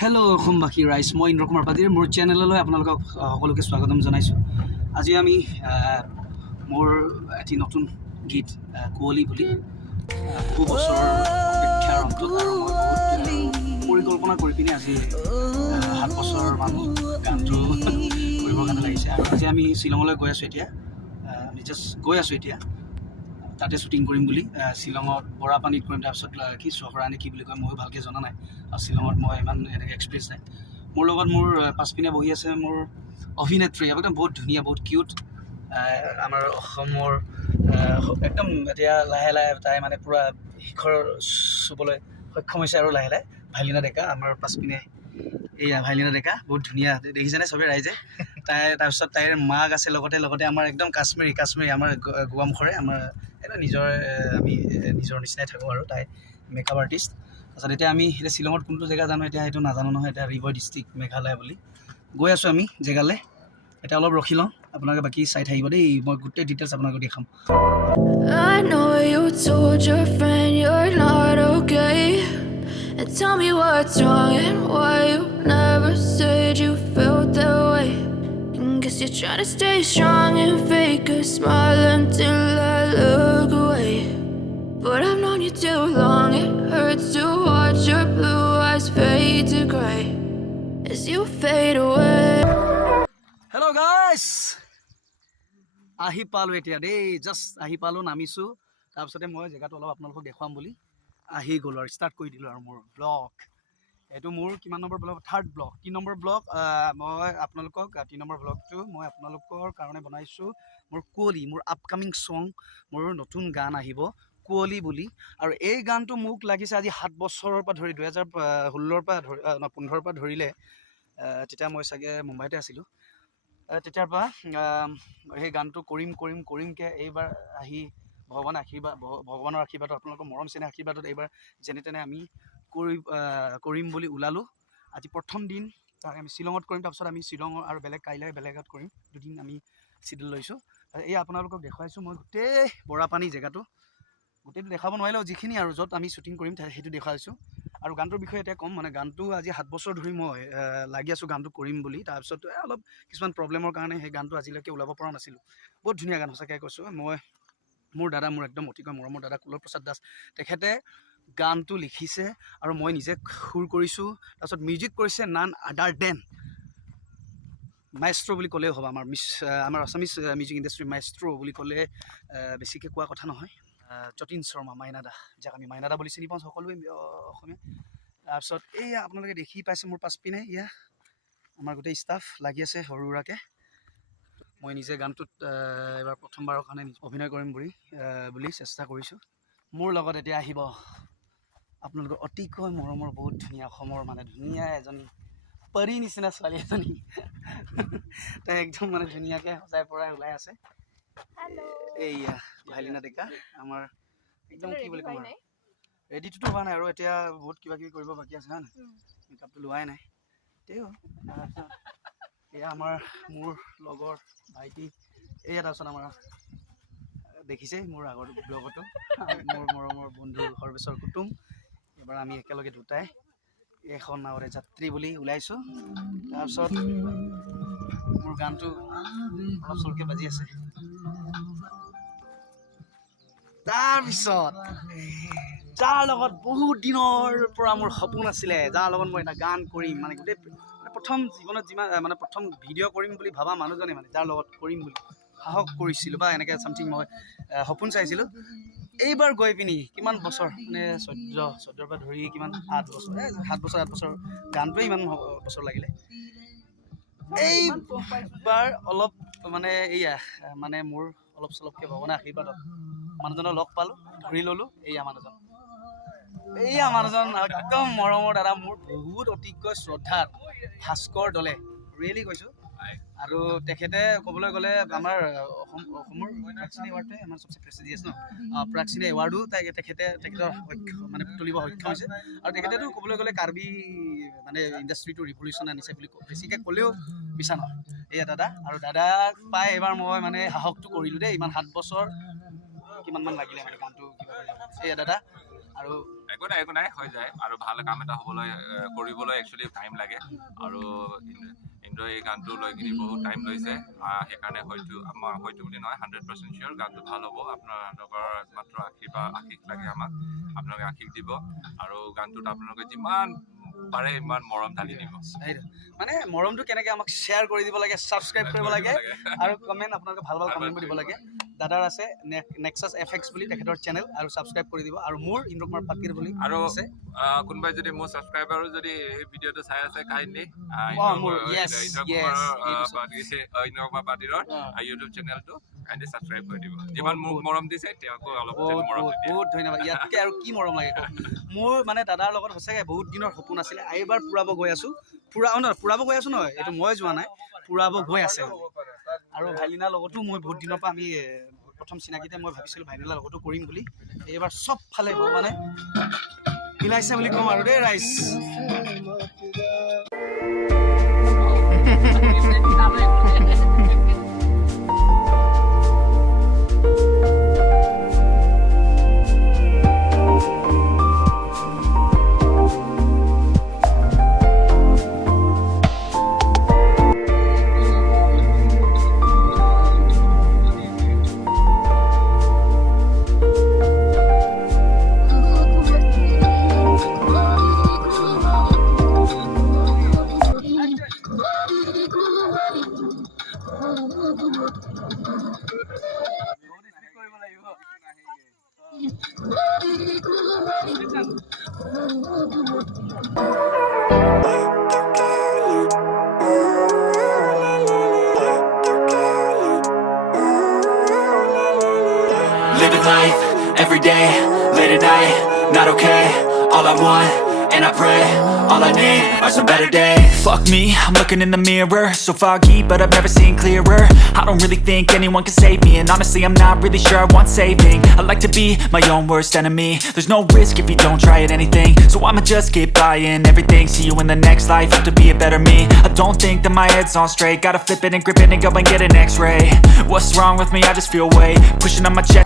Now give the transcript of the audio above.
Hello' অসমবাসী ৰাইজ, মই ইন্দ্ৰ কুমাৰ পাতিৰ মোৰ চেনেললৈ আপোনালোকক সকলোকে স্বাগতম জনাইছোঁ। আজি আমি মোৰ এটি নতুন গীত কুঁৱলী বুলি বহু বছৰৰ অপেক্ষাৰ অন্তত আৰু মই বহুত পৰিকল্পনা কৰি পিনে আজি 7 বছৰমান গানটো কৰিবৰ কাৰণে লাগিছে। আৰু আজি আমি শ্বিলঙলৈ গৈ আছোঁ। এতিয়া আমি জাষ্ট গৈ আছোঁ এতিয়া তাতে শ্বুটিং কৰিম বুলি। শ্বিলঙত বৰাপানীত কৰিম, তাৰপিছত কি চহৰানে কি বুলি কয় ময়ো ভালকৈ জনা নাই। আৰু শ্বিলঙত মই ইমান এনেকৈ এক্সপিৰিয়েঞ্চ নাই। মোৰ লগত মোৰ পাছপিনে বহি আছে মোৰ অভিনেত্ৰী, একদম বহুত ধুনীয়া, বহুত কিউট, আমাৰ অসমৰ একদম এতিয়া লাহে লাহে তাই মানে পূৰা শিখৰ চুবলৈ সক্ষম হৈছে। আৰু লাহে লাহে ভাইলিনা ডেকা আমাৰ পাছপিনে, এইয়া ভাইলিনা ডেকা, বহুত ধুনীয়া দেখিছেনে চবে ৰাইজে। তাৰপিছত তাইৰ মাক আছে লগতে আমাৰ একদম কাশ্মীৰী আমাৰ গোৱামুখৰে, আমাৰ এটা আমি নিজৰ নিচিনাই থাকোঁ। আৰু তাই মেকআপ আৰ্টিষ্ট। তাৰপিছত এতিয়া আমি শ্বিলঙত কোনটো জেগা জানো এতিয়া সেইটো নাজানো নহয়। এতিয়া ৰিভয় ডিষ্ট্ৰিক্ট মেঘালয় বুলি গৈ আছোঁ আমি জেগালৈ। এতিয়া অলপ ৰখি লওঁ, আপোনালোকে বাকী চাই থাকিব দেই, মই গোটেই ডিটেইলছ আপোনালোকক দেখাম। I know you told your friend you're not okay, and tell me what's wrong and why you never said you felt that way. And guess you're trying to stay strong and fake a smile until I look away. But I've known you too long, it hurts to watch your blue eyes fade to gray as you fade away. Hello' গাইছ, আহি পালোঁ এতিয়া দেই, just আহি পালোঁ, নামিছোঁ। তাৰপিছতে মই জেগাটো অলপ আপোনালোকক দেখুৱাম বুলি আহি গ'লোঁ আৰু ষ্টাৰ্ট কৰি দিলোঁ আৰু মোৰ ব্লগ। এইটো মোৰ কিমান number blog? 3rd blog, 3 number blog. মই আপোনালোকক 3 নম্বৰ ব্লগটো মই আপোনালোকৰ কাৰণে বনাইছোঁ। মোৰ কুঁৱলী, মোৰ আপকামিং ছং, মোৰ নতুন গান আহিব কুঁৱলী বুলি। আৰু এই গানটো মোক লাগিছে আজি 7 বছৰৰ পৰা ধৰি, 2016ৰ পৰা 15ৰ পৰা ধৰিলে। তেতিয়া মই চাগে মুম্বাইতে আছিলোঁ। তেতিয়াৰ পৰা সেই গানটো কৰিমকৈ এইবাৰ আহি ভগৱানৰ আশীৰ্বাদত, আপোনালোকৰ মৰম চেনেহ আশীৰ্বাদত এইবাৰ যেনে তেনে আমি কৰিম বুলি ওলালোঁ। আজি প্ৰথম দিন তাক আমি শ্বিলঙত কৰিম, তাৰপিছত আমি শ্বিলঙৰ আৰু কাইলৈ বেলেগত কৰিম। 2 দিন আমি চিডিউল লৈছোঁ। এই আপোনালোকক দেখুৱাইছোঁ মই গোটেই বৰাপানী জেগাটো, গোটেইটো দেখাব নোৱাৰিলেও যিখিনি আৰু য'ত আমি শ্বুটিং কৰিম সেইটো দেখুৱাইছোঁ। আৰু গানটোৰ বিষয়ে এতিয়া ক'ম, মানে গানটো আজি 7 বছৰ ধৰি মই লাগি আছোঁ গানটো কৰিম বুলি। তাৰপিছত অলপ কিছুমান প্ৰব্লেমৰ কাৰণে সেই গানটো আজিলৈকে ওলাব পৰা নাছিলোঁ। বহুত ধুনীয়া গান, সঁচাকৈ কৈছোঁ। মোৰ দাদা, মোৰ একদম অতিকৈ মৰমৰ দাদা কুলপ্ৰসাদ দাস, তেখেতে গানটো লিখিছে আৰু মই নিজে সুৰ কৰিছোঁ। তাৰপিছত মিউজিক কৰিছে নান আদাৰ দেন মাইষ্ট্ৰ' বুলি ক'লেও হ'ব। আমাৰ আছামিজ মিউজিক ইণ্ডাষ্ট্ৰী মাইষ্ট্ৰ' বুলি ক'লে বেছিকৈ কোৱা কথা নহয়। যতীন শৰ্মা, মাইনাদা, যাক আমি মাইনাদা বুলি চিনি পাওঁ সকলোৱে অসমীয়া। তাৰপিছত এইয়া আপোনালোকে দেখি পাইছে মোৰ পাছপিনে, এয়া আমাৰ গোটেই ষ্টাফ লাগি আছে সৰু সুৰাকৈ। মই নিজে গানটোত এবাৰ প্ৰথমবাৰৰ কাৰণে অভিনয় কৰিম বুলি চেষ্টা কৰিছোঁ। মোৰ লগত এতিয়া আহিব আপোনালোকৰ অতিকৈ মৰমৰ, বহুত ধুনীয়া, অসমৰ মানে ধুনীয়া এজনী পৰী নিচিনা ছোৱালী এজনী। তাই একদম মানে ধুনীয়াকৈ সজাই পৰাই ওলাই আছে। এইয়া ভাইলিনা ডেকা, আমাৰ একদম কি বুলি ক'ম, ৰেডিটোতো হোৱা নাই আৰু এতিয়া বহুত কিবা কিবি কৰিব বাকী আছে, হয় নাই? মেকআপটো লোৱাই নাই তেও। এয়া মোৰ লগৰ ভাইটি, এয়া তাৰপিছত আমাৰ দেখিছে মোৰ আগৰ ব্লগতো মোৰ মৰমৰ বন্ধু সৰ্বেশ্বৰ কুটুম। এবাৰ আমি একেলগে দুটাই এখন নাৱৰে যাত্ৰী বুলি ওলাইছোঁ। তাৰপিছত মোৰ গানটো অলপ চলকৈ বাজি আছে। তাৰপিছত যাৰ লগত বহুত দিনৰ পৰা মোৰ সপোন আছিলে, যাৰ লগত মই এটা গান কৰিম, মানে গোটেই প্ৰথম জীৱনত যিমান প্ৰথম ভিডিঅ' কৰিম বুলি ভাবা মানুহজনে, মানে যাৰ লগত কৰিম বুলি সাহস কৰিছিলোঁ বা এনেকৈ চামথিং মই সপোন চাইছিলোঁ, এইবাৰ গৈ পিনি কিমান বছৰ, মানে 14ৰ পৰা ধৰি কিমান 8 বছৰ গানটোৱে ইমান বছৰ লাগিলে। এইবাৰ অলপ মানে এইয়া মানে মোৰ অলপ চলপকৈ ভগৱানৰ আশীৰ্বাদত মানুহজনক লগ পালোঁ, ধৰি ল'লোঁ। এইয়া মানুহজন একদম মৰমৰ দাদা, মোৰ বহুত অতিকৈ শ্ৰদ্ধাৰ ভাস্কৰ দলে, ৰিয়েলি কৈছোঁ। আৰু তেখেতে ক'বলৈ গ'লে আমাৰ অসমৰ প্ৰাক্সিনে এৱাৰ্ডটোৱে আমাৰ চবচে প্ৰেষ্টিজিয়াছ ন, প্ৰাক্সিনে এৱাৰ্ডো তেখেতৰ মানে তুলিব সক্ষম হৈছে। আৰু তেখেতেতো ক'বলৈ গ'লে কাৰ্বি মানে ইণ্ডাষ্ট্ৰিটো ৰিভলিউশ্যন আনিছে বুলি বেছিকৈ ক'লেও মিছা নহয়। এয়া দাদা, আৰু দাদাক পাই এইবাৰ মই মানে সাহসটো কৰিলোঁ দেই। ইমান 7 বছৰ কিমানমান লাগিলে মানে গানটো কিবা কৰি। এয়া দাদা, আৰু আৰু একো নাই হৈ যায় আৰু ভাল কাম এটা হ'বলৈ কৰিবলৈ একচুৱেলি টাইম লাগে আৰু কিন্তু এই গানটো লৈ কিনি বহুত টাইম লৈছে সেইকাৰণে হয়তো বুলি নহয় 100% চিয়'ৰ গানটো ভাল হ'ব আপোনালোকৰ একমাত্ৰ আশীষ লাগে আমাক আপোনালোকে আশীষ দিব আৰু গানটোত আপোনালোকে যিমান পাৰে ইমান মৰম ঢালি দিব মানে মৰমটো কেনেকৈ আমাক শ্বেয়াৰ কৰি দিব লাগে ছাবস্ক্ৰাইব কৰিব লাগে আৰু কমেণ্ট আপোনালোকে ভাল কমেণ্ট দিব লাগে দাদাৰ আছে নেক্সাছ এফএক্স বুলি তেখেতৰ চেনেল আৰু ছাবস্ক্ৰাইব কৰি দিব আৰু মোৰ ইন্দ্ৰ কুমাৰ পাতিৰ বুলি আৰু আছে কোনোবাই যদি মোৰ ছাবস্ক্ৰাইবাৰো যদি এই ভিডিঅ'টো চাই আছে কাইণ্ডলি ইন্দ্ৰ কুমাৰ পাতিৰৰ ইউটিউব চেনেলটো কাইণ্ডলি ছাবস্ক্ৰাইব কৰি দিব যিমান মোক মৰম দিছে তেওঁকো অলপ মৰম দিব বহুত ধন্যবাদ ইয়াতকৈ আৰু কি মৰম লাগে মোৰ মানে দাদাৰ লগত সঁচাকৈ বহুত দিনৰ সপোন আছিলে এইবাৰ ফুৰাব গৈ আছোঁ ফুৰাব গৈ আছোঁ নহয় এইটো মই যোৱা নাই ফুৰাব গৈ আছে আৰু ভাইলিনাৰ লগতো মই বহুত দিনৰ পৰা আমি প্ৰথম চিনাকিতে মই ভাবিছিলোঁ ভাইলিনাৰ লগতো কৰিম বুলি এইবাৰ চব ফালে মানে মিলাইছে বুলি কওঁ আৰু দেই ৰাইজ Living life, every day, late at night, not okay. All I want, and I pray, all I need are some better days. Fuck me, I'm looking in the mirror, so foggy, but I've never seen clearer. I don't really think anyone can save me, and honestly I'm not really sure I want saving. I like to be my own worst enemy. There's no risk if you don't try at anything, so I'ma just keep buying everything. See you in the next life, have to be a better me. I don't think that my head's on straight, gotta flip it and grip it and go and get an x-ray. What's wrong with me? I just feel weight pushing on my chest,